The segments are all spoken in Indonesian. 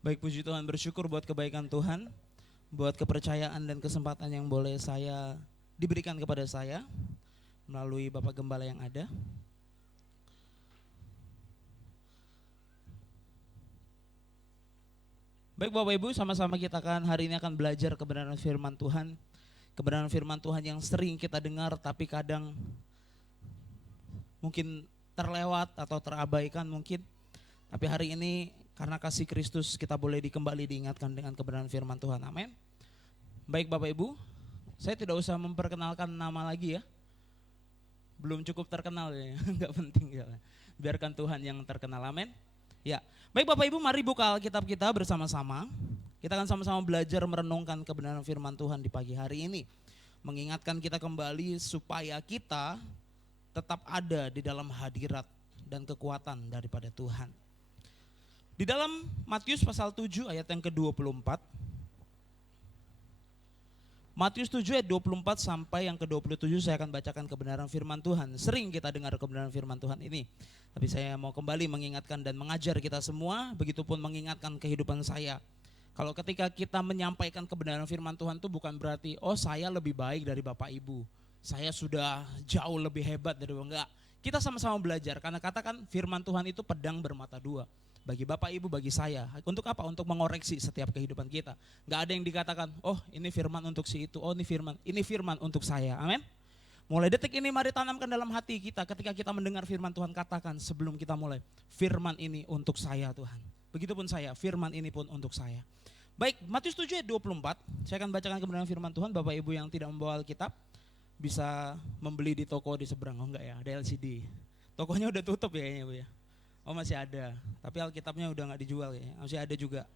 Baik, puji Tuhan, bersyukur buat kebaikan Tuhan, buat kepercayaan dan kesempatan yang boleh saya diberikan kepada saya melalui Bapak Gembala yang ada. Baik Bapak Ibu, sama-sama kita hari ini akan belajar kebenaran firman Tuhan. Kebenaran firman Tuhan yang sering kita dengar tapi kadang mungkin terlewat atau terabaikan mungkin. Tapi hari ini karena kasih Kristus kita boleh kembali diingatkan dengan kebenaran firman Tuhan. Amin. Baik Bapak Ibu, saya tidak usah memperkenalkan nama lagi ya. Belum cukup terkenal ya, enggak penting ya. Biarkan Tuhan yang terkenal, amin. Ya, baik Bapak Ibu, mari buka Alkitab kita bersama-sama. Kita akan sama-sama belajar merenungkan kebenaran firman Tuhan di pagi hari ini. Mengingatkan kita kembali supaya kita tetap ada di dalam hadirat dan kekuatan daripada Tuhan. Di dalam Matius pasal 7 ayat yang ke-24. Matius 7 ayat 24 sampai yang ke-27 saya akan bacakan kebenaran firman Tuhan. Sering kita dengar kebenaran firman Tuhan ini. Tapi saya mau kembali mengingatkan dan mengajar kita semua, begitupun mengingatkan kehidupan saya. Kalau ketika kita menyampaikan kebenaran firman Tuhan itu bukan berarti, oh saya lebih baik dari Bapak Ibu. Saya sudah jauh lebih hebat dari enggak. Kita sama-sama belajar, karena katakan firman Tuhan itu pedang bermata dua. Bagi Bapak Ibu, bagi saya. Untuk apa? Untuk mengoreksi setiap kehidupan kita. Gak ada yang dikatakan, oh ini firman untuk si itu, oh ini firman untuk saya. Amin. Mulai detik ini mari tanamkan dalam hati kita ketika kita mendengar firman Tuhan, katakan sebelum kita mulai, firman ini untuk saya Tuhan. Begitupun saya, firman ini pun untuk saya. Baik, Matius 7 ayat 24, saya akan bacakan kebenaran firman Tuhan. Bapak Ibu yang tidak membawa Alkitab bisa membeli di toko di seberang. Oh enggak ya, ada LCD. Tokonya udah tutup ya kayaknya Bu ya. Oh masih ada, tapi Alkitabnya udah gak dijual ya, masih ada juga.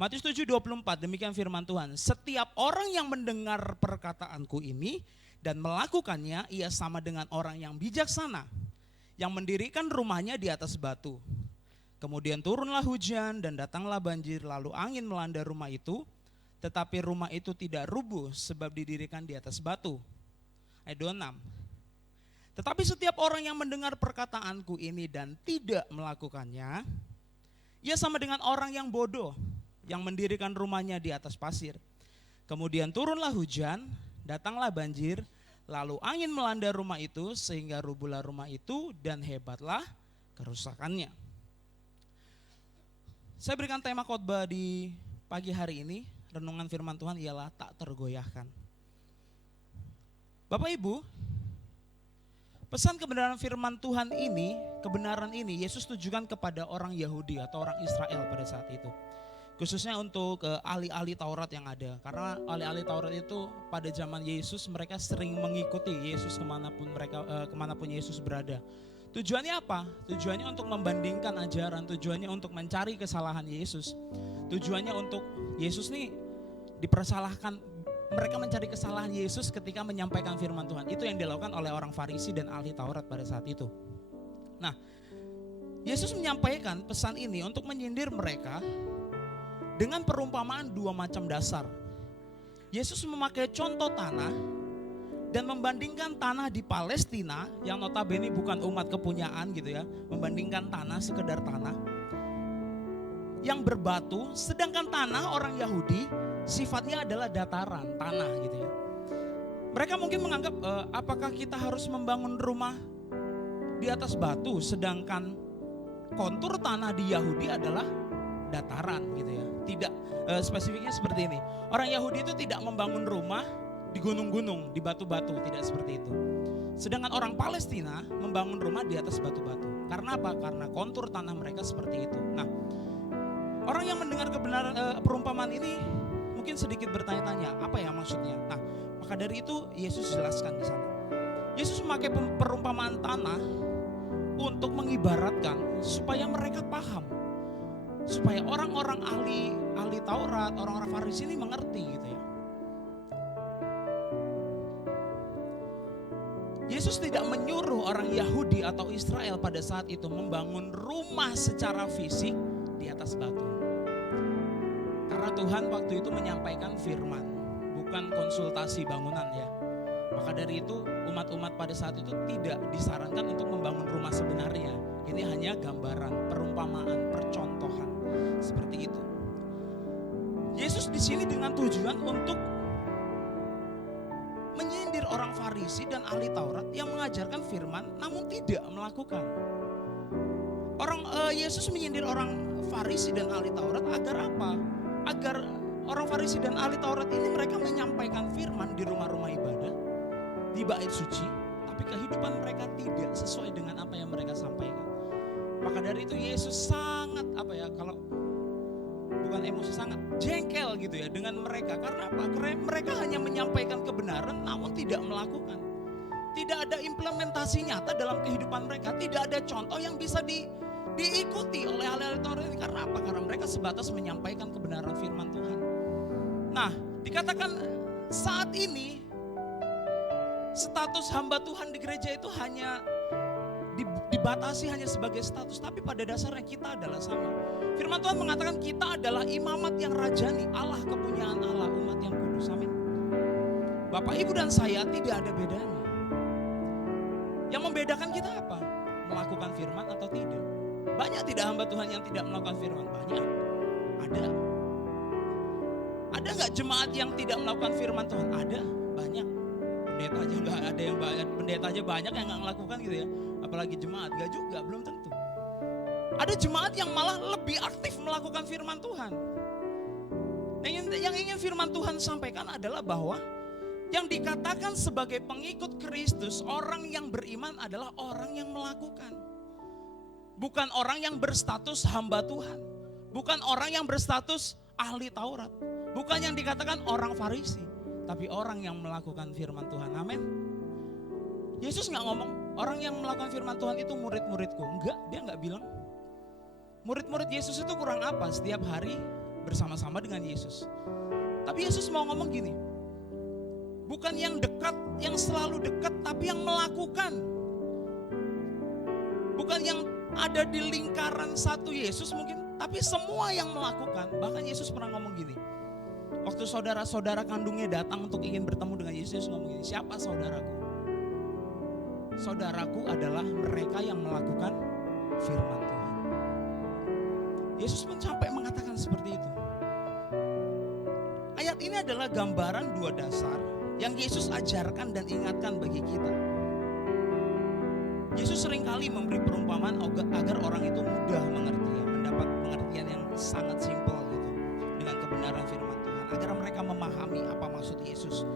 Matius 7:24, demikian firman Tuhan. Setiap orang yang mendengar perkataanku ini dan melakukannya, ia sama dengan orang yang bijaksana, yang mendirikan rumahnya di atas batu. Kemudian turunlah hujan dan datanglah banjir, lalu angin melanda rumah itu, tetapi rumah itu tidak rubuh sebab didirikan di atas batu. Ayat 26. Tetapi setiap orang yang mendengar perkataanku ini dan tidak melakukannya, ia sama dengan orang yang bodoh, yang mendirikan rumahnya di atas pasir. Kemudian turunlah hujan, datanglah banjir, lalu angin melanda rumah itu sehingga rubuhlah rumah itu dan hebatlah kerusakannya. Saya berikan tema khotbah di pagi hari ini, renungan firman Tuhan ialah tak tergoyahkan. Bapak Ibu, pesan kebenaran firman Tuhan ini, kebenaran ini Yesus tujukan kepada orang Yahudi atau orang Israel pada saat itu. Khususnya untuk ahli-ahli Taurat yang ada. Karena ahli-ahli Taurat itu pada zaman Yesus mereka sering mengikuti Yesus kemanapun Yesus berada. Tujuannya apa? Tujuannya untuk membandingkan ajaran, tujuannya untuk mencari kesalahan Yesus. Tujuannya untuk Yesus nih dipersalahkan. Mereka mencari kesalahan Yesus ketika menyampaikan firman Tuhan. Itu yang dilakukan oleh orang Farisi dan ahli Taurat pada saat itu. Nah, Yesus menyampaikan pesan ini untuk menyindir mereka dengan perumpamaan dua macam dasar. Yesus memakai contoh tanah dan membandingkan tanah di Palestina yang notabene bukan umat kepunyaan gitu ya. Membandingkan tanah, sekedar tanah yang berbatu, sedangkan tanah orang Yahudi sifatnya adalah dataran, tanah gitu ya. Mereka mungkin menganggap apakah kita harus membangun rumah di atas batu sedangkan kontur tanah di Yahudi adalah dataran gitu ya. Tidak, spesifiknya seperti ini. Orang Yahudi itu tidak membangun rumah di gunung-gunung, di batu-batu, tidak seperti itu. Sedangkan orang Palestina membangun rumah di atas batu-batu. Karena apa? Karena kontur tanah mereka seperti itu. Nah, orang yang mendengar kebenaran perumpamaan ini mungkin sedikit bertanya-tanya, apa ya maksudnya? Nah, maka dari itu Yesus jelaskan di sana. Yesus memakai perumpamaan tanah untuk mengibaratkan supaya mereka paham. Supaya orang-orang ahli Taurat, orang-orang Farisi ini mengerti gitu ya. Yesus tidak menyuruh orang Yahudi atau Israel pada saat itu membangun rumah secara fisik di atas batu. Karena Tuhan waktu itu menyampaikan firman, bukan konsultasi bangunan ya. Maka dari itu umat-umat pada saat itu tidak disarankan untuk membangun rumah sebenarnya. Ini hanya gambaran, perumpamaan, percontohan. Seperti itu. Yesus di sini dengan tujuan untuk menyindir orang Farisi dan ahli Taurat yang mengajarkan firman namun tidak melakukan. Yesus menyindir orang Farisi dan ahli Taurat agar apa? Agar orang Farisi dan ahli Taurat ini mereka menyampaikan firman di rumah-rumah ibadah, di bait suci, tapi kehidupan mereka tidak sesuai dengan apa yang mereka sampaikan. Maka dari itu Yesus sangat kalau bukan emosi, sangat jengkel gitu ya dengan mereka. Karena apa? Karena mereka hanya menyampaikan kebenaran namun tidak melakukan. Tidak ada implementasi nyata dalam kehidupan mereka. Tidak ada contoh yang bisa diikuti oleh ahli Taurat ini. Karena apa? Karena mereka sebatas menyampaikan kebenaran firman Tuhan. Nah, dikatakan saat ini status hamba Tuhan di gereja itu hanya dibatasi hanya sebagai status, tapi pada dasarnya kita adalah sama. Firman Tuhan mengatakan kita adalah imamat yang rajani, Allah kepunyaan Allah, umat yang kudus. Amin. Bapak, Ibu dan saya tidak ada bedanya. Yang membedakan kita apa? Melakukan firman atau tidak. Banyak tidak hamba Tuhan yang tidak melakukan firman? Banyak. Ada. Ada nggak jemaat yang tidak melakukan firman Tuhan? Ada. Banyak. Pendeta aja nggak ada yang banyak. Pendeta aja banyak yang nggak melakukan gitu ya. Apalagi jemaat, gak juga, belum tentu. Ada jemaat yang malah lebih aktif melakukan firman Tuhan. Yang ingin firman Tuhan sampaikan adalah bahwa yang dikatakan sebagai pengikut Kristus, orang yang beriman adalah orang yang melakukan. Bukan orang yang berstatus hamba Tuhan. Bukan orang yang berstatus ahli Taurat. Bukan yang dikatakan orang Farisi. Tapi orang yang melakukan firman Tuhan. Amin. Yesus gak ngomong orang yang melakukan firman Tuhan itu murid-muridku. Enggak, dia gak bilang. Murid-murid Yesus itu kurang apa setiap hari bersama-sama dengan Yesus. Tapi Yesus mau ngomong gini. Bukan yang dekat, yang selalu dekat, tapi yang melakukan. Bukan yang ada di lingkaran satu Yesus mungkin, tapi semua yang melakukan. Bahkan Yesus pernah ngomong gini. Waktu saudara-saudara kandungnya datang untuk ingin bertemu dengan Yesus, ngomong gini, siapa saudaraku? Saudaraku adalah mereka yang melakukan firman Tuhan. Yesus pun sampai mengatakan seperti itu. Ayat ini adalah gambaran dua dasar yang Yesus ajarkan dan ingatkan bagi kita. Yesus seringkali memberi perumpamaan agar orang itu mudah mengerti, ya, mendapat pengertian yang sangat simpel gitu, dengan kebenaran firman Tuhan, agar mereka memahami apa maksud Yesus,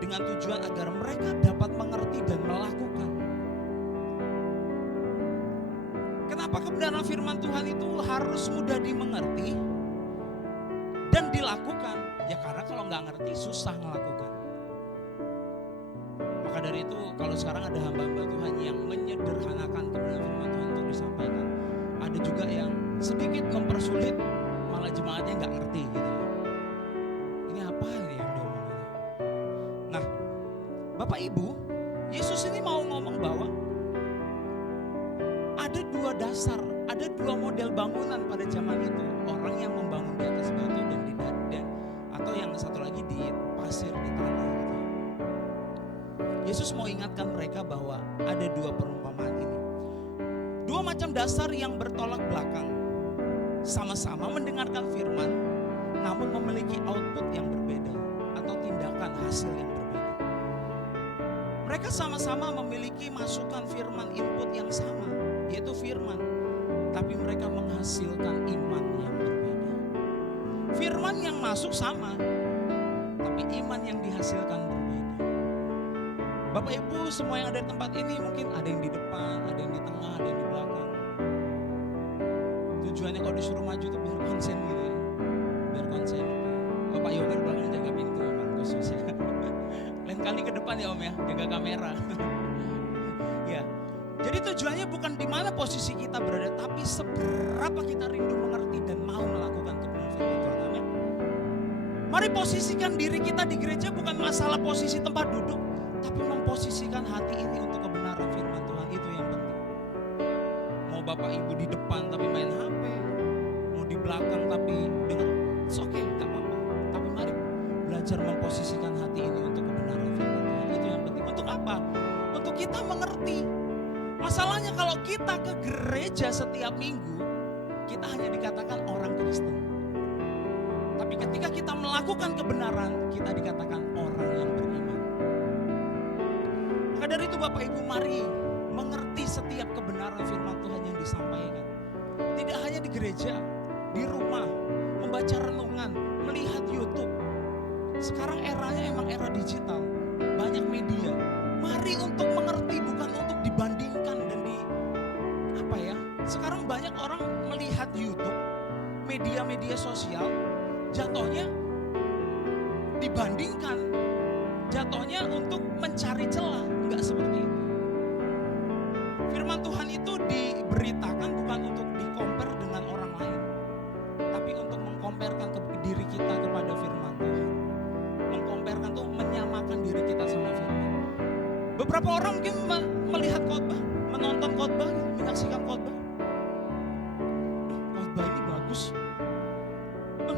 dengan tujuan agar mereka dapat mengerti dan melakukan. Kenapa kebenaran firman Tuhan itu harus mudah dimengerti dan dilakukan? Ya karena kalau nggak ngerti susah ngelakukan. Maka dari itu kalau sekarang ada hamba-hamba Tuhan yang menyederhanakan kebenaran firman Tuhan untuk disampaikan, ada juga yang sedikit mempersulit, malah jemaatnya nggak ngerti gitu. Ini apa ini yang diomongin? Nah, Bapak Ibu, Yesus ini mau ngomong bahwa ada dua dasar, ada dua model bangunan pada zaman itu. Orang yang membangun di atas batu dan di atau yang satu lagi di pasir, di tanah gitu. Yesus mau ingatkan mereka bahwa ada dua perumpamaan ini. Dua macam dasar yang bertolak belakang. Sama-sama mendengarkan firman, namun memiliki output yang berbeda atau tindakan hasil yang berbeda. Mereka sama-sama memiliki masukan firman, input yang sama, yaitu firman, tapi mereka menghasilkan iman yang berbeda. Firman yang masuk sama, tapi iman yang dihasilkan berbeda. Bapak Ibu semua yang ada di tempat ini, mungkin ada yang di depan, ada yang di tengah, ada yang di belakang. Tujuannya kalau disuruh maju tuh biar konsen gitu ya, biar konsen. Bapak Yomer belakang jaga pintu memang khusus ya. Lain kali ke depan ya Om ya, jaga kamera. Ya. Jadi tujuannya bukan di mana posisi kita berada, tapi seberapa kita rindu mengerti dan mau melakukan kebenaran firman Tuhan. Amin. Mari posisikan diri kita di gereja bukan masalah posisi tempat duduk, tapi memposisikan hati ini untuk kebenaran firman Tuhan, itu yang penting. Mau Bapak Ibu di depan tapi main HP, mau di belakang tapi dengar, it's okay, gak apa-apa. Tapi mari belajar memposisikan hati ini untuk kebenaran firman Tuhan, itu yang penting. Untuk apa? Untuk kita mengerti. Masalahnya kalau kita ke gereja setiap minggu, kita hanya dikatakan orang Kristen. Tapi ketika kita melakukan kebenaran, kita dikatakan orang yang beriman. Maka dari itu Bapak Ibu, mari mengerti setiap kebenaran firman Tuhan yang disampaikan. Tidak hanya di gereja, di rumah, membaca renungan, melihat YouTube. Sekarang eranya emang era digital, banyak media. Mari untuk mengerti, bukan untuk dibandingkan dan sekarang banyak orang melihat YouTube, media-media sosial, jatuhnya dibandingkan, jatuhnya untuk mencari celah. Enggak seperti itu. Firman Tuhan itu diberitakan bukan untuk di-compare dengan orang lain, tapi untuk mengkomparkan diri kita kepada firman Tuhan. Mengkomparkan tuh menyamakan diri kita sama firman. Beberapa orang mungkin melihat khotbah, menonton khotbah, menyaksikan khotbah. Khotbah ini bagus.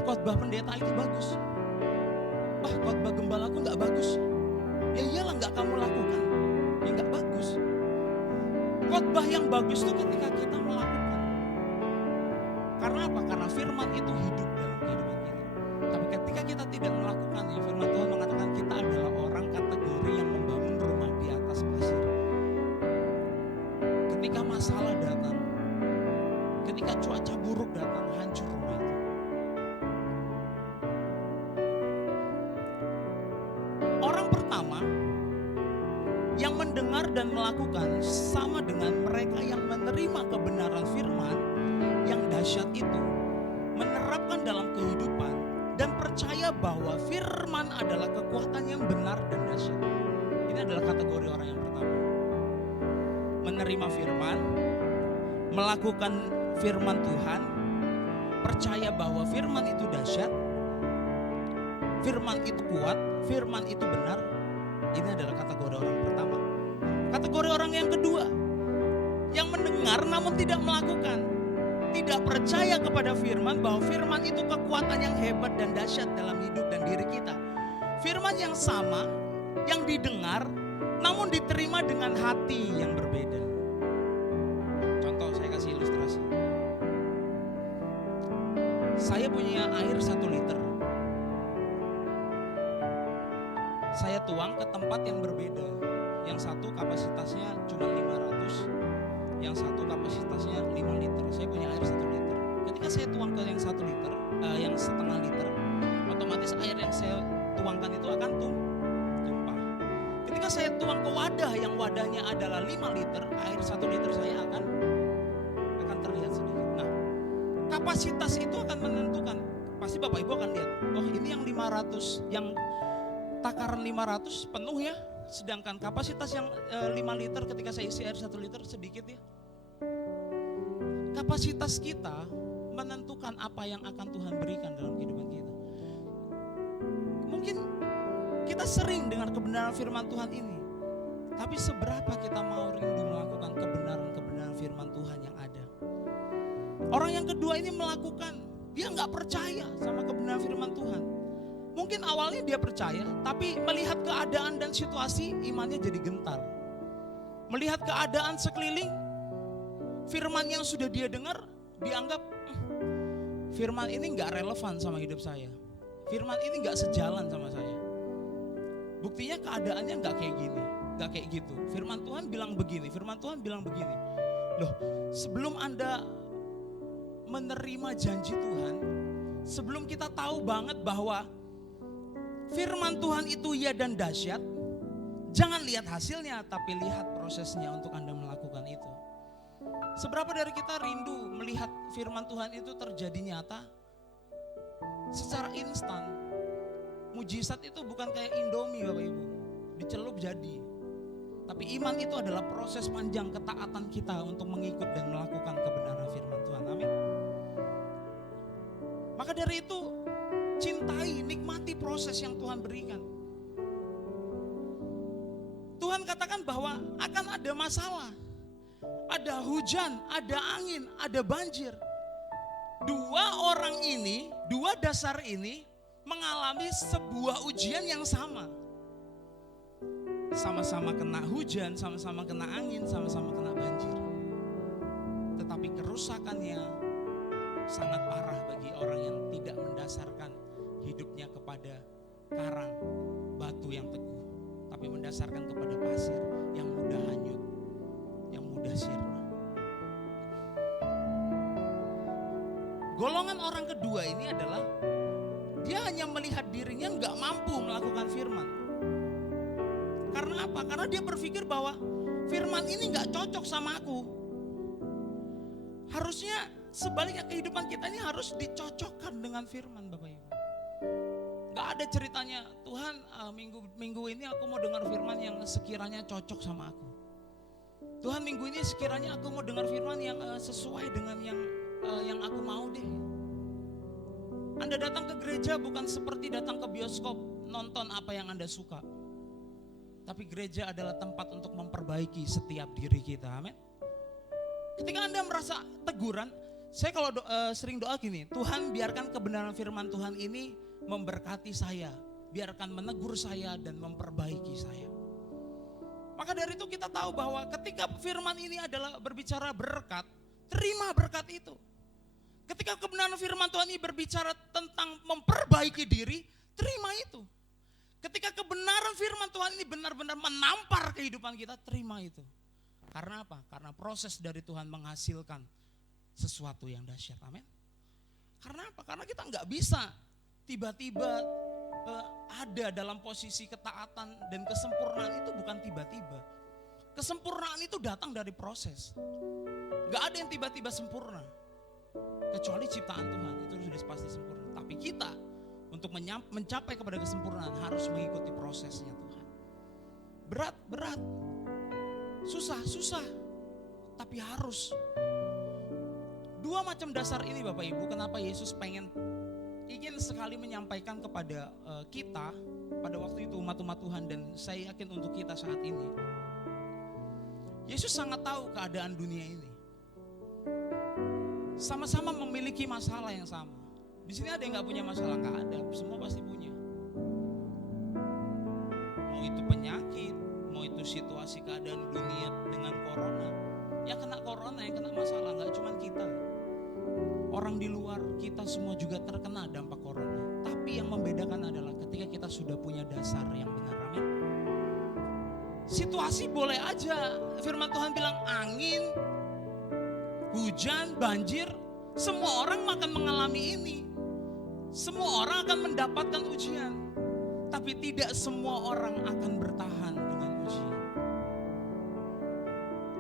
Khotbah pendeta itu bagus. Khotbah gembalaku nggak bagus. Ya iyalah, nggak kamu lakukan, ya nggak bagus. Khotbah yang bagus itu ketika kita melakukan. Karena apa? Karena firman itu hidup dalam kehidupan kita. Tapi ketika kita tidak melakukannya, firman Tuhan mengatakan kita adalah orang kategori yang membangun rumah di atas pasir. Ketika masalah datang, ketika cuaca buruk datang, hancur rumah itu. Orang pertama yang mendengar dan melakukan sama dengan mereka yang menerima kebenaran firman yang dahsyat itu, menerapkan dalam kehidupan dan percaya bahwa firman adalah kekuatan yang benar dan dahsyat. Ini adalah kategori orang yang pertama. Menerima firman, melakukan firman Tuhan, percaya bahwa firman itu dahsyat, firman itu kuat, firman itu benar. Ini adalah kategori orang pertama. Kategori orang yang kedua, yang mendengar namun tidak melakukan, tidak percaya kepada firman bahwa firman itu kekuatan yang hebat dan dahsyat dalam hidup dan diri kita. Firman yang sama, yang didengar namun diterima dengan hati yang berbeda. Contoh, saya kasih ilustrasi. Saya punya air 1 liter. Saya tuang ke tempat yang berbeda. Yang satu kapasitasnya cuma 500, yang satu kapasitasnya 5 liter. Saya punya air 1 liter. Ketika saya tuang ke yang 1 liter, yang setengah liter, otomatis air yang saya tuangkan itu akan tumpah. Ketika saya tuang ke wadah yang wadahnya adalah 5 liter, air 1 liter saya akan terlihat sedikit. Nah, kapasitas itu akan menentukan. Pasti Bapak Ibu akan lihat, oh ini yang 500, yang takaran 500 penuh ya, sedangkan kapasitas yang 5 liter ketika saya isi air 1 liter sedikit ya. Kapasitas kita menentukan apa yang akan Tuhan berikan dalam kehidupan kita. Mungkin kita sering dengar kebenaran firman Tuhan ini, tapi seberapa kita mau rindu melakukan kebenaran-kebenaran firman Tuhan yang ada. Orang yang kedua ini melakukan, dia gak percaya sama kebenaran firman Tuhan. Mungkin awalnya dia percaya, tapi melihat keadaan dan situasi, imannya jadi gentar. Melihat keadaan sekeliling, firman yang sudah dia dengar, dianggap firman ini gak relevan sama hidup saya. Firman ini gak sejalan sama saya. Buktinya keadaannya gak kayak gini, gak kayak gitu. Firman Tuhan bilang begini, firman Tuhan bilang begini. Loh, sebelum Anda menerima janji Tuhan, sebelum kita tahu banget bahwa firman Tuhan itu ya dan dahsyat, jangan lihat hasilnya, tapi lihat prosesnya untuk Anda melakukan itu. Seberapa dari kita rindu melihat firman Tuhan itu terjadi nyata secara instan. Mujizat itu bukan kayak Indomie Bapak Ibu, dicelup jadi. Tapi iman itu adalah proses panjang ketaatan kita untuk mengikut dan melakukan kebenaran firman Tuhan. Amin. Maka dari itu, cintai, nikmati proses yang Tuhan berikan. Tuhan katakan bahwa akan ada masalah, ada hujan, ada angin, ada banjir. Dua orang ini, dua dasar ini mengalami sebuah ujian yang sama. Sama-sama kena hujan, sama-sama kena angin, sama-sama kena banjir. Tetapi kerusakannya sangat parah bagi orang yang tidak mendasarkan karang, batu yang teguh, tapi mendasarkan kepada pasir yang mudah hanyut, yang mudah sirna. Golongan orang kedua ini adalah dia hanya melihat dirinya nggak mampu melakukan firman. Karena apa? Karena dia berpikir bahwa firman ini nggak cocok sama aku. Harusnya sebaliknya kehidupan kita ini harus dicocokkan dengan firman, Bapak Ibu. Gak ada ceritanya, Tuhan minggu ini aku mau dengar firman yang sekiranya cocok sama aku. Tuhan minggu ini sekiranya aku mau dengar firman yang sesuai dengan yang aku mau deh. Anda datang ke gereja bukan seperti datang ke bioskop nonton apa yang Anda suka. Tapi gereja adalah tempat untuk memperbaiki setiap diri kita, amin. Ketika Anda merasa teguran, saya kalau sering doa gini, Tuhan biarkan kebenaran firman Tuhan ini memberkati saya, biarkan menegur saya dan memperbaiki saya. Maka dari itu kita tahu bahwa ketika firman ini adalah berbicara berkat, terima berkat itu. Ketika kebenaran firman Tuhan ini berbicara tentang memperbaiki diri, terima itu. Ketika kebenaran firman Tuhan ini benar-benar menampar kehidupan kita, terima itu. Karena apa? Karena proses dari Tuhan menghasilkan sesuatu yang dahsyat, amin. Karena apa? Karena kita nggak bisa tiba-tiba ada dalam posisi ketaatan dan kesempurnaan itu bukan tiba-tiba. Kesempurnaan itu datang dari proses. Nggak ada yang tiba-tiba sempurna. Kecuali ciptaan Tuhan, itu sudah pasti sempurna. Tapi kita untuk mencapai kepada kesempurnaan harus mengikuti prosesnya Tuhan. Berat. Susah, tapi harus. Dua macam dasar ini Bapak Ibu, kenapa Yesus ingin sekali menyampaikan kepada kita pada waktu itu umat-umat Tuhan, dan saya yakin untuk kita saat ini. Yesus sangat tahu keadaan dunia ini. Sama-sama memiliki masalah yang sama. Di sini ada yang gak punya masalah? Gak ada, semua pasti punya. Mau itu penyakit, mau itu situasi keadaan dunia dengan corona. Ya kena corona, yang kena masalah gak cuma kita. Orang di luar kita semua juga terkena dampak corona. Tapi yang membedakan adalah ketika kita sudah punya dasar yang benar, amin. Situasi boleh aja, firman Tuhan bilang angin, hujan, banjir, semua orang akan mengalami ini. Semua orang akan mendapatkan ujian. Tapi tidak semua orang akan bertahan dengan ujian.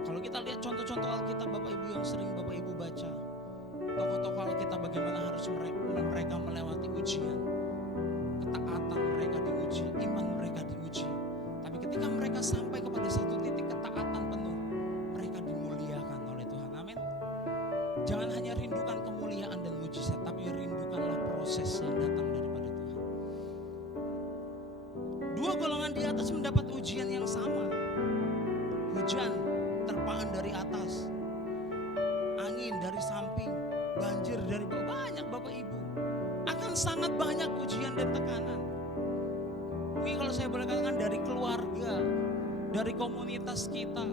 Kalau kita lihat contoh-contoh Alkitab Bapak Ibu yang sering Bapak Ibu baca, tokoh-tokoh Alkitab bagaimana harus mereka melewati ujian. Ketaatan mereka diuji, iman mereka diuji. Tapi ketika mereka sampai kepada satu titik ketaatan penuh, mereka dimuliakan oleh Tuhan, amin. Jangan hanya rindukan kemuliaan dan mujizat, tapi rindukanlah proses yang datang daripada Tuhan. Dua golongan di atas mendapat ujian yang sama. Hujan terpaan dari atas, angin dari samping, banjir dari bawah. Banyak Bapak Ibu, akan sangat banyak ujian dan tekanan. Mungkin kalau saya boleh katakan dari keluarga, dari komunitas kita,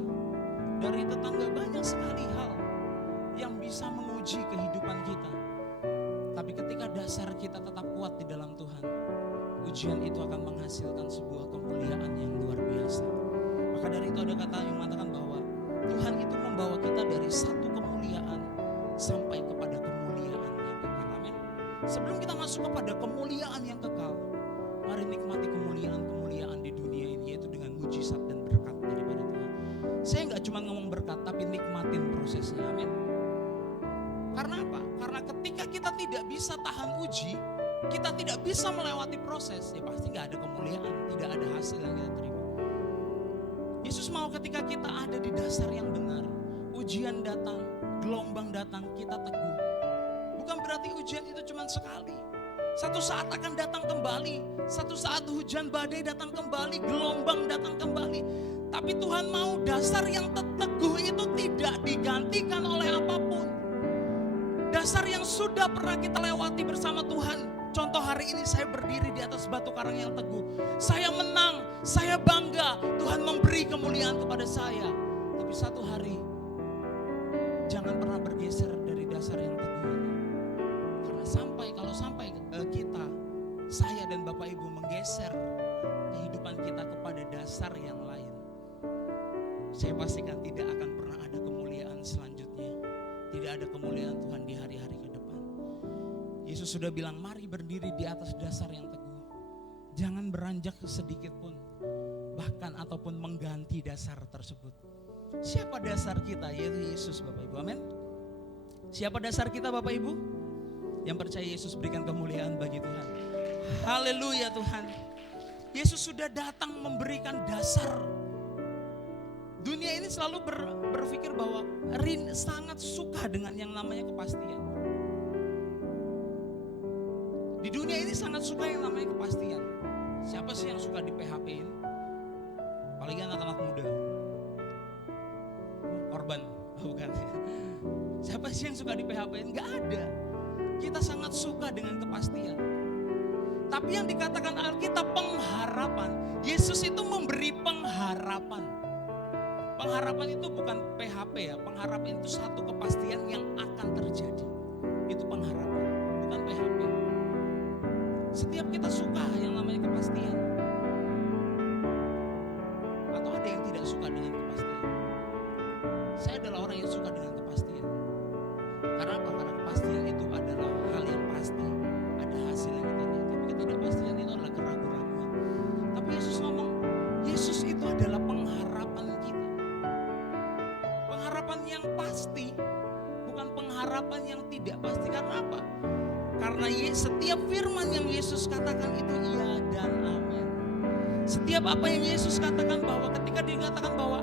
dari tetangga, banyak sekali hal yang bisa menguji kehidupan kita. Tapi ketika dasar kita tetap kuat di dalam Tuhan, ujian itu akan menghasilkan sebuah kemuliaan yang luar biasa. Maka dari itu ada kata yang mengatakan bahwa Tuhan itu membawa kita dari satu kemuliaan sampai kepada kemuliaan yang kekal, amin. Sebelum kita masuk kepada kemuliaan yang kekal, mari nikmati kemuliaan-kemuliaan di dunia ini, yaitu dengan mujizat dan berkat daripada Tuhan. Saya gak cuma ngomong berkat, tapi nikmatin prosesnya, amin. Karena apa? Karena ketika kita tidak bisa tahan uji, kita tidak bisa melewati proses, ya pasti gak ada kemuliaan, tidak ada hasil yang kita terima. Yesus mau ketika kita ada di dasar yang benar, ujian datang, gelombang datang, kita teguh. Bukan berarti ujian itu cuma sekali. Satu saat akan datang kembali. Satu saat hujan badai datang kembali, gelombang datang kembali. Tapi Tuhan mau dasar yang teguh itu tidak digantikan oleh apapun. Dasar yang sudah pernah kita lewati bersama Tuhan. Contoh hari ini saya berdiri di atas batu karang yang teguh. Saya menang, saya bangga. Tuhan memberi kemuliaan kepada saya. Tapi satu hari, jangan pernah bergeser dari dasar yang teguh ini. Karena kalau sampai kita, saya saya dan Bapak Ibu menggeser kehidupan kita kepada dasar yang lain, saya pastikan tidak akan pernah ada kemuliaan selanjutnya. Tidak ada kemuliaan Tuhan di hari-hari ke depan. Yesus sudah bilang, mari berdiri di atas dasar yang teguh. Jangan beranjak sedikit pun, bahkan ataupun mengganti dasar tersebut. Siapa dasar kita? Yaitu Yesus, Bapak Ibu. Amin. Siapa dasar kita, Bapak Ibu? Yang percaya Yesus berikan kemuliaan bagi Tuhan. Haleluya Tuhan. Yesus sudah datang memberikan dasar. Dunia ini selalu berpikir bahwa sangat suka dengan yang namanya kepastian. Di dunia ini sangat suka yang namanya kepastian. Siapa sih yang suka di PHP-in? Apalagi anak-anak muda. Korban, bukan. Siapa sih yang suka di PHP-in? Gak ada. Kita sangat suka dengan kepastian. Tapi yang dikatakan Alkitab pengharapan. Yesus itu memberi pengharapan. Pengharapan itu bukan PHP ya. Pengharapan itu satu kepastian yang akan terjadi. Itu pengharapan, bukan PHP. Setiap kita suka yang namanya kepastian. Atau ada yang tidak suka dengan kepastian. Saya adalah orang yang suka dengan kepastian. Karena apa? Karena kepastian itu adalah hal yang pasti. Ada hasil yang kita lihat. Tapi ketidakpastian itu adalah keraguan-keraguan. Tapi Yesus ngomong, Yesus itu adalah pengharapan kita. Pengharapan yang pasti, bukan pengharapan yang tidak pasti. Karena apa? Karena setiap firman yang Yesus katakan itu iya dan amin. Setiap apa yang Yesus katakan, bahwa ketika dikatakan bahwa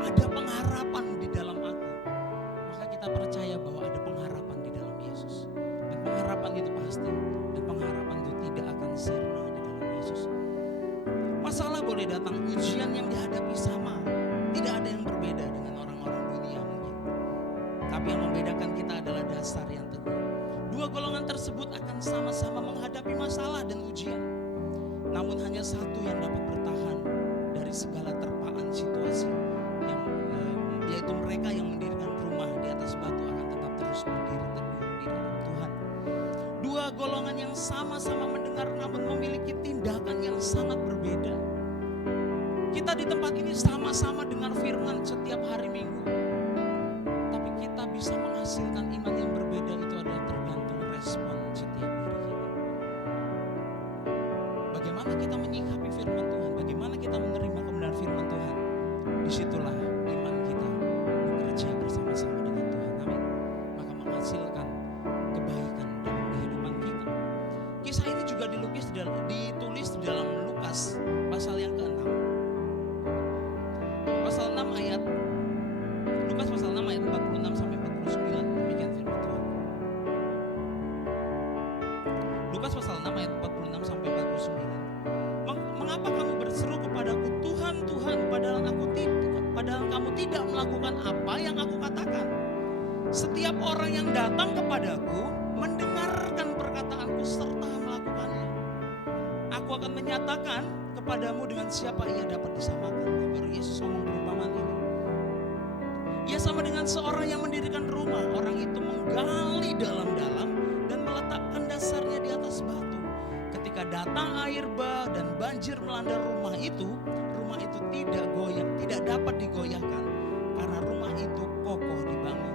ada pengharapan di dalam aku, maka kita percaya bahwa ada pengharapan di dalam Yesus. Dan pengharapan itu pasti. Dan pengharapan itu tidak akan sirna di dalam Yesus. Masalah boleh datang, ujian yang dihadapi sama. Tidak ada yang berbeda dengan orang-orang dunia mungkin. Tapi yang membedakan kita adalah dasar yang teguh. Dua golongan tersebut akan sama-sama menghadapi masalah dan ujian. Namun hanya satu yang dapat bertahan dari segala terpaan situasi, yaitu mereka yang mendirikan rumah di atas batu akan tetap terus berdiri teguh di dalam Tuhan. Dua golongan yang sama-sama mendengar namun memiliki tindakan yang sangat berbeda. Kita di tempat ini sama-sama dengar firman setiap hari Minggu. Tapi kita bisa menghasilkan iman yang berbeda, itu adalah tergantung respon setiap diri kita. Bagaimana kita menyikapi firman Tuhan, bagaimana kita menerima kebenaran firman Tuhan, disitulah iman kita bekerja bersama-sama dengan Tuhan. Amin. Maka menghasilkan kebaikan dalam kehidupan kita. Kisah ini juga ditulis di dalam Lukas pasal yang ke-6. Pasal 6 ayat Lukas pasal 6 ayat 46 sampai 49, demikian firman Tuhan. Lukas pasal 6 ayat 46 sampai 49. Mengapa kamu berseru kepadaku, Tuhan, Tuhan, padahal kamu tidak melakukan apa yang aku katakan? Setiap orang yang datang kepadaku mendengarkan perkataanku serta melakukannya. Aku akan menyatakan kepadamu dengan siapa ia dapat disamakan. Baru Yesus ngomong perumpamaan ini. Ia sama dengan seorang yang mendirikan rumah. Orang itu menggali dalam-dalam dan meletakkan dasarnya di atas batu. Ketika datang air bah dan banjir melanda rumah itu tidak goyang, tidak dapat digoyahkan karena rumah itu kokoh dibangun.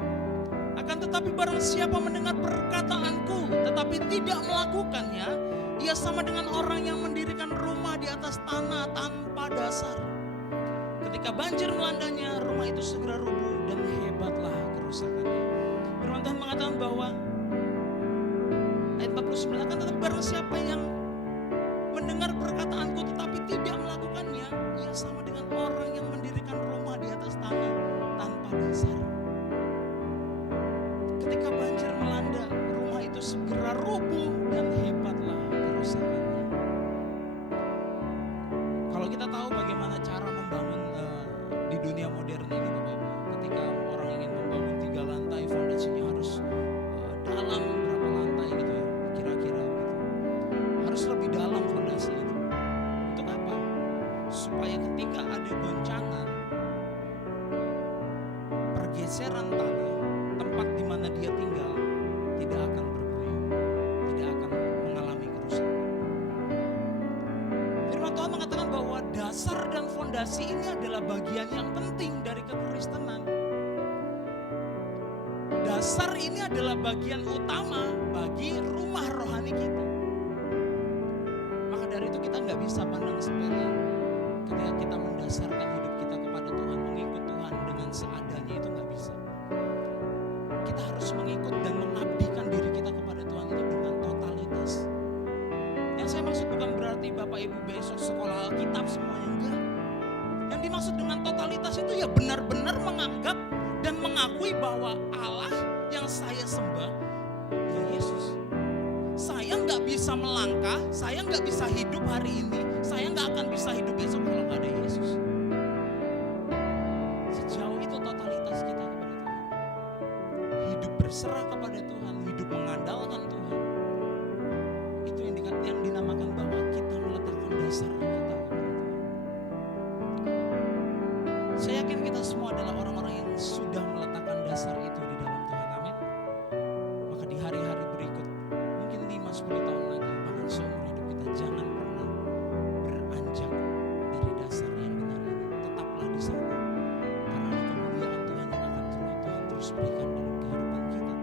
Akan tetapi barang siapa mendengar perkataanku tetapi tidak melakukannya, ia sama dengan orang yang mendirikan rumah di atas tanah tanpa dasar. Ketika banjir melandanya, rumah itu segera rubuh dan hebatlah kerusakannya. Firman Tuhan mengatakan bahwa ayat 49, akan tetapi barang siapa yang mendengar perkataanku tetapi tidak melakukannya, ia sama dengan orang yang mendirikan rumah di atas tanah tanpa dasar. Ketika banjir melanda, rumah itu segera rubuh dan hebatlah kerusakannya. Kalau kita tahu bagaimana cara membangun di dunia modern ini, Bapak Ibu, ketika orang ingin membangun 3 lantai, fondasinya harus dalam berapa lantai gitu ya, kira-kira gitu. Harus lebih dalam fondasi itu. Untuk apa? Supaya ketika ada goncangan, pergeseran tanah, tempat di mana dia tinggal tidak akan bergoyang, tidak akan mengalami dasar dan fondasi ini adalah bagian yang penting dari kekristenan. Dasar ini adalah bagian utama bagi rumah rohani kita. Maka dari itu kita nggak bisa pandang sepele ketika kita mendasarkan hidup kita kepada Tuhan, mengikut Tuhan dengan seadanya, itu nggak bisa. Kita harus mengikut dan mengabdikan diri kita kepada Tuhan itu dengan totalitas. Yang saya maksud bukan berarti Bapak Ibu besok sekolah Alkitab semuanya, enggak. Yang dimaksud dengan totalitas itu ya benar-benar menganggap dan mengakui bahwa Allah yang saya sembah ya Yesus. Saya nggak bisa melangkah, saya nggak bisa hidup hari ini, saya nggak akan bisa hidup besok kalau nggak ada Yesus. Sejauh itu totalitas kita kepada Tuhan. Hidup berserah kepada Tuhan, hidup mengandalkan Tuhan. Itu yang dinamakan bahwa kita meletakkan dasar kita kepada Tuhan. Saya yakin kita semua adalah orang-orang yang sudah meletakkan dasar itu di dalam Tuhan. Amin. Maka di hari-hari berikut, mungkin 5-10 tahun lagi, bahkan seumur hidup kita, jangan pernah beranjak dari dasar yang benar ini. Tetaplah di sana. Karena ada kemuliaan Tuhan yang akan Tuhan terus berikan dalam kehidupan kita.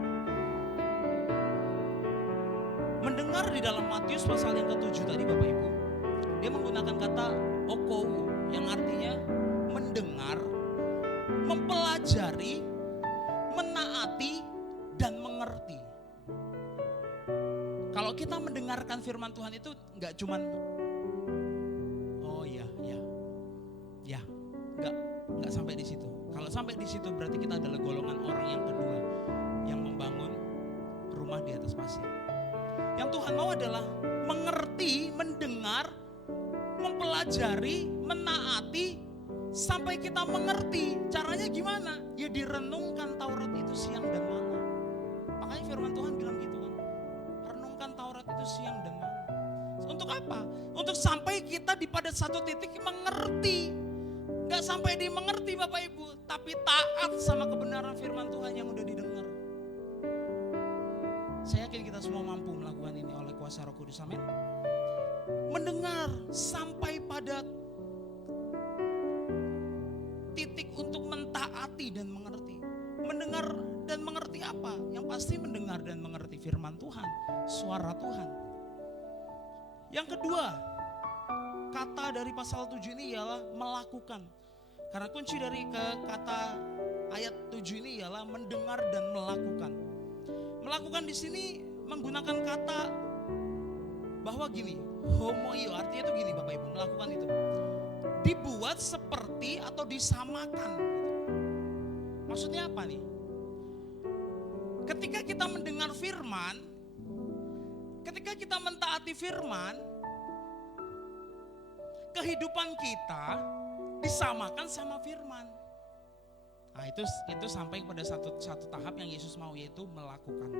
Mendengar di dalam Matius pasal yang ke-7 tadi Bapak Ibu, dia menggunakan kata okou yang artinya mendengar, mempelajari, menaati, dan mengerti. Kalau kita mendengarkan firman Tuhan itu nggak cuman oh ya, nggak sampai di situ. Kalau sampai di situ berarti kita adalah golongan orang yang kedua yang membangun rumah di atas pasir. Yang Tuhan mau adalah mengerti, mendengar, mempelajari, menaati, sampai kita mengerti. Caranya gimana? Ya direnungkan Taurat itu siang dan malam. Makanya firman Tuhan bilang gitu kan, renungkan Taurat itu siang dan malam. Untuk apa? Untuk sampai kita di pada satu titik mengerti. Gak sampai di mengerti Bapak Ibu, tapi taat sama kebenaran firman Tuhan yang udah didengar. Saya yakin kita semua mampu melakukan ini oleh kuasa Roh Kudus. Amin. Mendengar sampai pada titik untuk mentaati dan mengerti. Mendengar dan mengerti apa? Yang pasti mendengar dan mengerti firman Tuhan, suara Tuhan. Yang kedua, kata dari pasal 7 ini ialah melakukan. Karena kunci dari kata ayat 7 ini ialah mendengar dan melakukan. Melakukan di sini menggunakan kata bahwa gini, homoio, artinya itu gini Bapak Ibu, melakukan itu dibuat seperti atau disamakan. Maksudnya apa nih? Ketika kita mendengar firman, ketika kita mentaati firman, kehidupan kita disamakan sama firman. Nah itu sampai pada satu tahap yang Yesus mau, yaitu melakukan.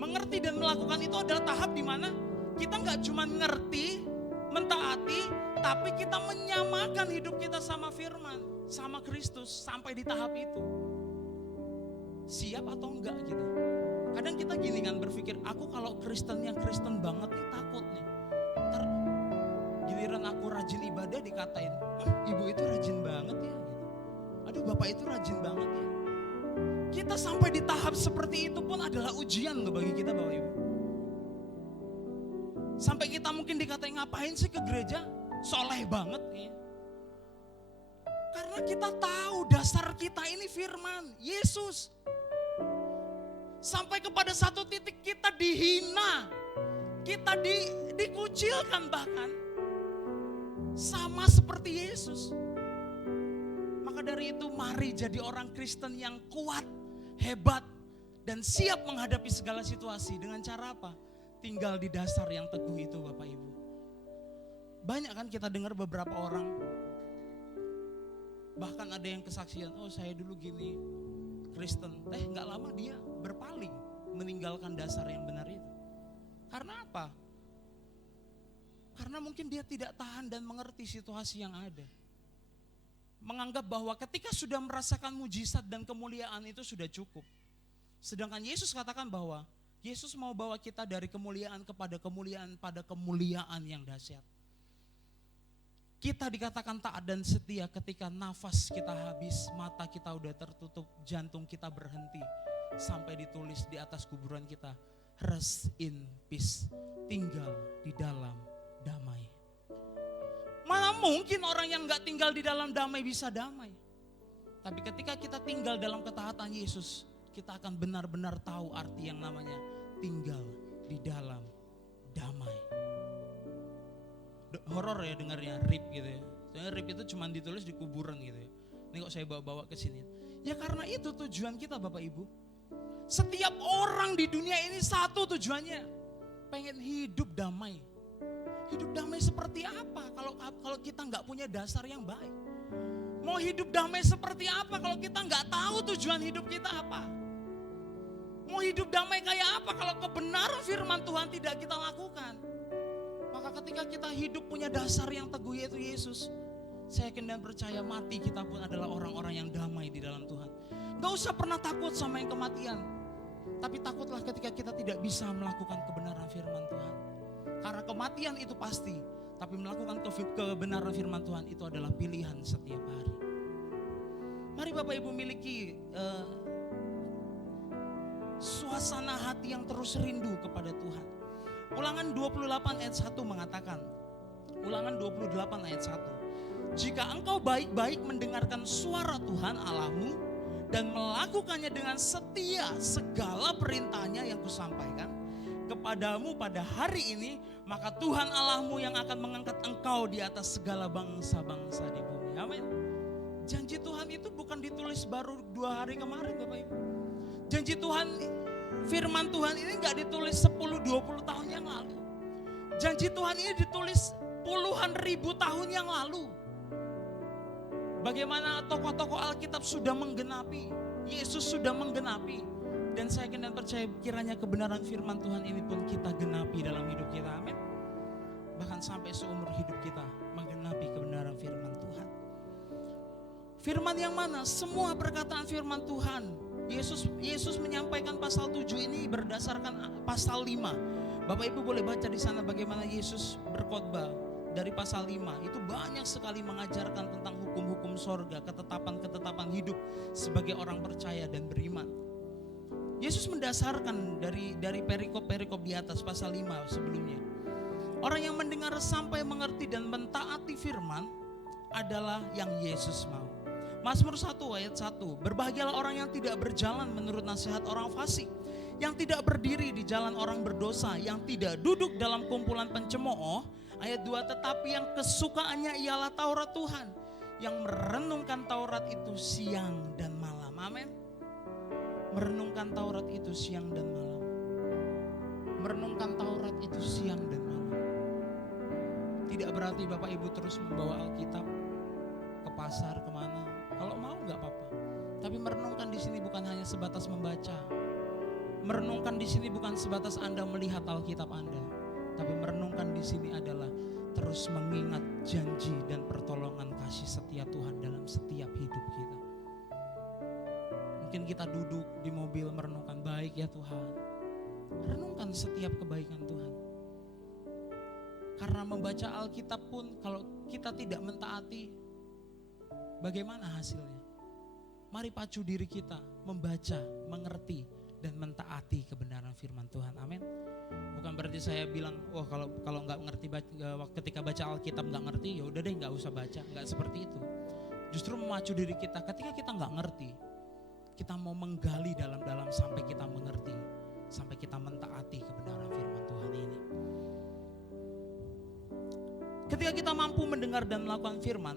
Mengerti dan melakukan itu adalah tahap di mana kita nggak cuma ngerti, mentaati, tapi kita menyamakan hidup kita sama firman, sama Kristus sampai di tahap itu. Siap atau enggak gitu. Kadang kita gini kan berpikir, aku kalau Kristen yang Kristen banget nih takut nih. Ntar giliran aku rajin ibadah dikatain, ibu itu rajin banget ya. Aduh bapak itu rajin banget ya. Kita sampai di tahap seperti itu pun adalah ujian loh bagi kita Bapak Ibu. Sampai kita mungkin dikatain ngapain sih ke gereja, soleh banget ya. Karena kita tahu dasar kita ini firman, Yesus. Sampai kepada satu titik kita dihina, kita dikucilkan bahkan. Sama seperti Yesus. Maka dari itu mari jadi orang Kristen yang kuat, hebat, dan siap menghadapi segala situasi. Dengan cara apa? Tinggal di dasar yang teguh itu Bapak Ibu. Banyak kan kita dengar beberapa orang, bahkan ada yang kesaksian, oh saya dulu gini Kristen, gak lama dia berpaling, meninggalkan dasar yang benar itu. Karena apa? Karena mungkin dia tidak tahan dan mengerti situasi yang ada. Menganggap bahwa ketika sudah merasakan mujizat dan kemuliaan itu sudah cukup. Sedangkan Yesus katakan bahwa Yesus mau bawa kita dari kemuliaan kepada kemuliaan pada kemuliaan yang dahsyat. Kita dikatakan taat dan setia ketika nafas kita habis, mata kita udah tertutup, jantung kita berhenti. Sampai ditulis di atas kuburan kita, rest in peace, tinggal di dalam damai. Mana mungkin orang yang gak tinggal di dalam damai bisa damai. Tapi ketika kita tinggal dalam ketaatan Yesus, kita akan benar-benar tahu arti yang namanya tinggal di dalam damai. Horor ya dengarnya, rip gitu ya. Soalnya rip itu cuma ditulis di kuburan gitu ya. Ini kok saya bawa-bawa ke sini. Ya karena itu tujuan kita Bapak Ibu. Setiap orang di dunia ini satu tujuannya, pengen hidup damai. Hidup damai seperti apa kalau kita nggak punya dasar yang baik? Mau hidup damai seperti apa kalau kita nggak tahu tujuan hidup kita apa? Mau hidup damai kayak apa kalau kebenaran firman Tuhan tidak kita lakukan? Maka ketika kita hidup punya dasar yang teguh yaitu Yesus, saya yakin dan percaya mati kita pun adalah orang-orang yang damai di dalam Tuhan. Gak usah pernah takut sama yang kematian. Tapi takutlah ketika kita tidak bisa melakukan kebenaran firman Tuhan. Karena kematian itu pasti, tapi melakukan kebenaran firman Tuhan itu adalah pilihan setiap hari. Mari Bapak Ibu miliki suasana hati yang terus rindu kepada Tuhan. Ulangan 28 ayat 1 mengatakan, Ulangan 28 ayat 1. Jika engkau baik-baik mendengarkan suara Tuhan Allahmu dan melakukannya dengan setia segala perintahnya yang kusampaikan kepadamu pada hari ini, maka Tuhan Allahmu yang akan mengangkat engkau di atas segala bangsa-bangsa di bumi. Amin. Janji Tuhan itu bukan ditulis baru 2 hari kemarin Bapak Ibu. Janji Tuhan, firman Tuhan ini gak ditulis 10-20 tahun yang lalu. Janji Tuhan ini ditulis puluhan ribu tahun yang lalu. Bagaimana tokoh-tokoh Alkitab sudah menggenapi, Yesus sudah menggenapi. Dan saya yakin dan percaya kiranya kebenaran firman Tuhan ini pun kita genapi dalam hidup kita. Amin. Bahkan sampai seumur hidup kita menggenapi kebenaran firman Tuhan. Firman yang mana? Semua perkataan firman Tuhan. Yesus menyampaikan pasal 7 ini berdasarkan pasal 5. Bapak Ibu boleh baca di sana bagaimana Yesus berkhotbah dari pasal 5. Itu banyak sekali mengajarkan tentang hukum-hukum sorga, ketetapan-ketetapan hidup sebagai orang percaya dan beriman. Yesus mendasarkan dari perikop-perikop di atas pasal 5 sebelumnya. Orang yang mendengar sampai mengerti dan mentaati firman adalah yang Yesus mau. Mazmur 1 ayat 1. Berbahagialah orang yang tidak berjalan menurut nasihat orang fasik, yang tidak berdiri di jalan orang berdosa, yang tidak duduk dalam kumpulan pencemooh. Ayat 2, tetapi yang kesukaannya ialah Taurat Tuhan, yang merenungkan Taurat itu siang dan malam. Amin. Merenungkan Taurat itu siang dan malam. Merenungkan Taurat itu siang dan malam. Tidak berarti Bapak Ibu terus membawa Alkitab ke pasar kemana. Kalau mau nggak apa-apa. Tapi merenungkan di sini bukan hanya sebatas membaca. Merenungkan di sini bukan sebatas Anda melihat Alkitab Anda. Tapi merenungkan di sini adalah terus mengingat janji dan pertolongan kasih setia Tuhan dalam setiap hidup kita. Mungkin kita duduk di mobil merenungkan, baik ya Tuhan. Renungkan setiap kebaikan Tuhan. Karena membaca Alkitab pun kalau kita tidak mentaati, bagaimana hasilnya? Mari pacu diri kita membaca, mengerti, dan mentaati kebenaran firman Tuhan. Amin. Bukan berarti saya bilang, wah kalau nggak ngerti ketika baca Alkitab nggak ngerti, ya udah deh nggak usah baca. Nggak seperti itu. Justru memacu diri kita. Ketika kita nggak ngerti, kita mau menggali dalam-dalam sampai kita mengerti, sampai kita mentaati kebenaran firman Tuhan ini. Ketika kita mampu mendengar dan melakukan firman,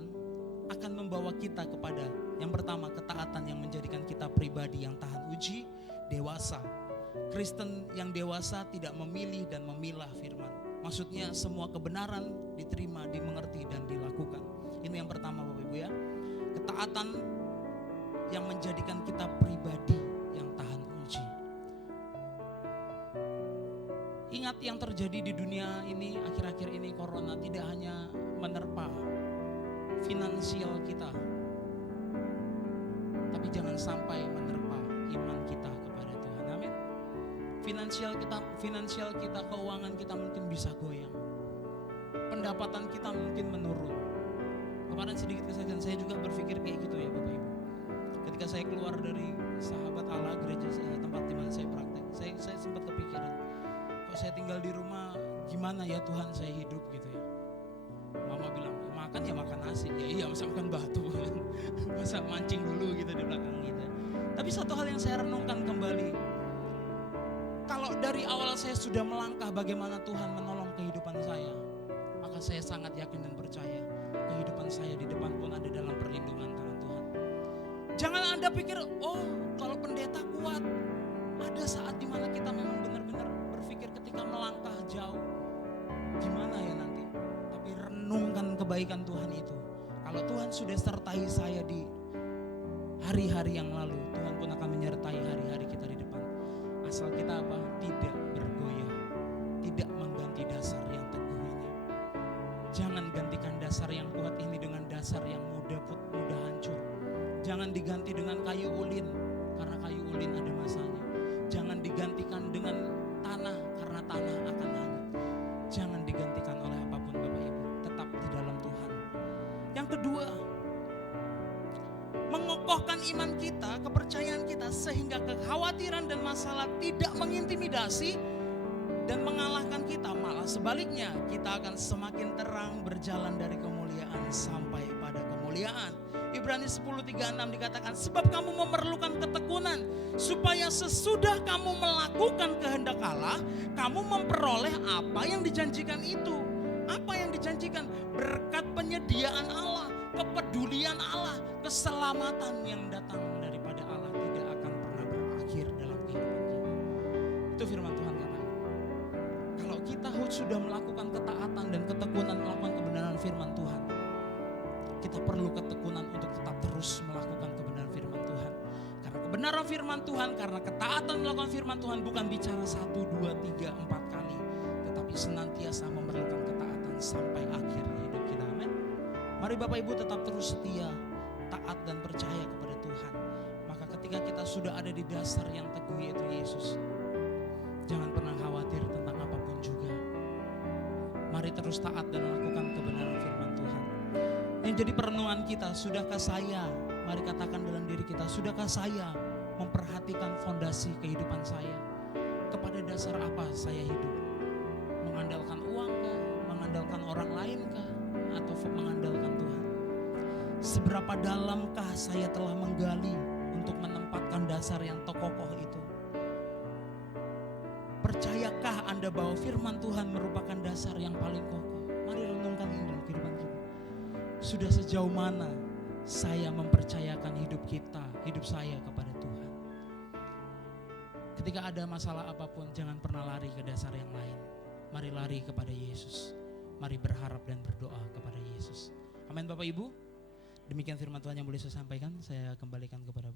akan membawa kita kepada yang pertama, ketaatan yang menjadikan kita pribadi yang tahan uji, dewasa. Kristen yang dewasa tidak memilih dan memilah firman. Maksudnya semua kebenaran diterima, dimengerti dan dilakukan. Ini yang pertama Bapak Ibu ya. Ketaatan yang menjadikan kita pribadi yang tahan uji. Ingat yang terjadi di dunia ini akhir-akhir ini, corona tidak hanya menerpa finansial kita, tapi jangan sampai menerpa iman kita kepada Tuhan. Amin. Finansial kita, keuangan kita mungkin bisa goyang. Pendapatan kita mungkin menurun. Kemarin sedikit kesaksian, saya juga berpikir kayak gitu ya Bapak Ibu. Ketika saya keluar dari Sahabat Allah, gereja tempat di mana saya praktek, saya sempat kepikiran, kok saya tinggal di rumah gimana ya Tuhan saya hidup gitu ya. Mama bilang, makan ya makan nasi. Ya iya, masa makan batu kan. Masa mancing dulu gitu di belakang kita. Tapi satu hal yang saya renungkan kembali, kalau dari awal saya sudah melangkah bagaimana Tuhan menolong kehidupan saya, maka saya sangat yakin dan percaya kehidupan saya di depan pun ada dalam perlindungan tangan Tuhan. Jangan Anda pikir, oh kalau pendeta kuat, ada saat dimana kita memang benar-benar berpikir ketika melangkah jauh, gimana ya nanti. Tapi renungkan kebaikan Tuhan itu. Kalau Tuhan sudah sertai saya di hari-hari yang lalu, Tuhan pun akan menyertai hari-hari kita di depan. Asal kita apa? Tidak bergoyah, tidak mengganti dasar yang teguh ini. Jangan gantikan dasar yang kuat ini dengan dasar yang mudah hancur. Jangan diganti dengan kayu ulin, karena kayu ulin ada masanya. Jangan digantikan dengan tanah, karena tanah akan hanyut. Jangan digantikan oleh apapun Bapak Ibu, tetap di dalam Tuhan. Yang kedua, mengokohkan iman kita, kepercayaan kita, sehingga kekhawatiran dan masalah tidak mengintimidasi dan mengalahkan kita. Malah sebaliknya, kita akan semakin terang berjalan dari kemuliaan sampai pada kemuliaan. Ibrani 10:36 dikatakan, sebab kamu memerlukan ketekunan, supaya sesudah kamu melakukan kehendak Allah, kamu memperoleh apa yang dijanjikan itu. Apa yang dijanjikan? Berkat penyediaan Allah, kepedulian Allah, keselamatan yang datang daripada Allah tidak akan pernah berakhir dalam kehidupan kita. Itu firman Tuhan katakan. Kalau kita sudah melakukan ketaatan dan ketekunan melakukan kebenaran firman Tuhan, kita perlu ketekunan untuk tetap terus melakukan kebenaran firman Tuhan. Karena kebenaran firman Tuhan, karena ketaatan melakukan firman Tuhan bukan bicara 1, 2, 3, 4 kali, tetapi senantiasa memerlukan ketaatan sampai akhir hidup kita. Amin. Mari Bapak Ibu tetap terus setia, taat dan percaya kepada Tuhan. Maka ketika kita sudah ada di dasar yang teguh yaitu Yesus, jangan pernah khawatir tentang apapun juga. Mari terus taat dan lakukan kebenaran firman Tuhan. Yang jadi perenungan kita, sudahkah saya, mari katakan dalam diri kita, sudahkah saya memperhatikan fondasi kehidupan saya? Kepada dasar apa saya hidup? Mengandalkan uang kah? Mengandalkan orang lain kah? Atau mengandalkan Tuhan? Seberapa dalamkah saya telah menggali untuk menempatkan dasar yang kokoh itu? Percayakah Anda bahwa firman Tuhan merupakan dasar yang paling kokoh? Mari renungkan ini dalam kehidupan kita. Sudah sejauh mana saya mempercayakan hidup saya kepada Tuhan? Ketika ada masalah apapun, jangan pernah lari ke dasar yang lain. Mari lari kepada Yesus. Mari berharap dan berdoa kepada Yesus. Amin Bapak Ibu. Demikian firman Tuhan yang boleh saya sampaikan. Saya kembalikan kepada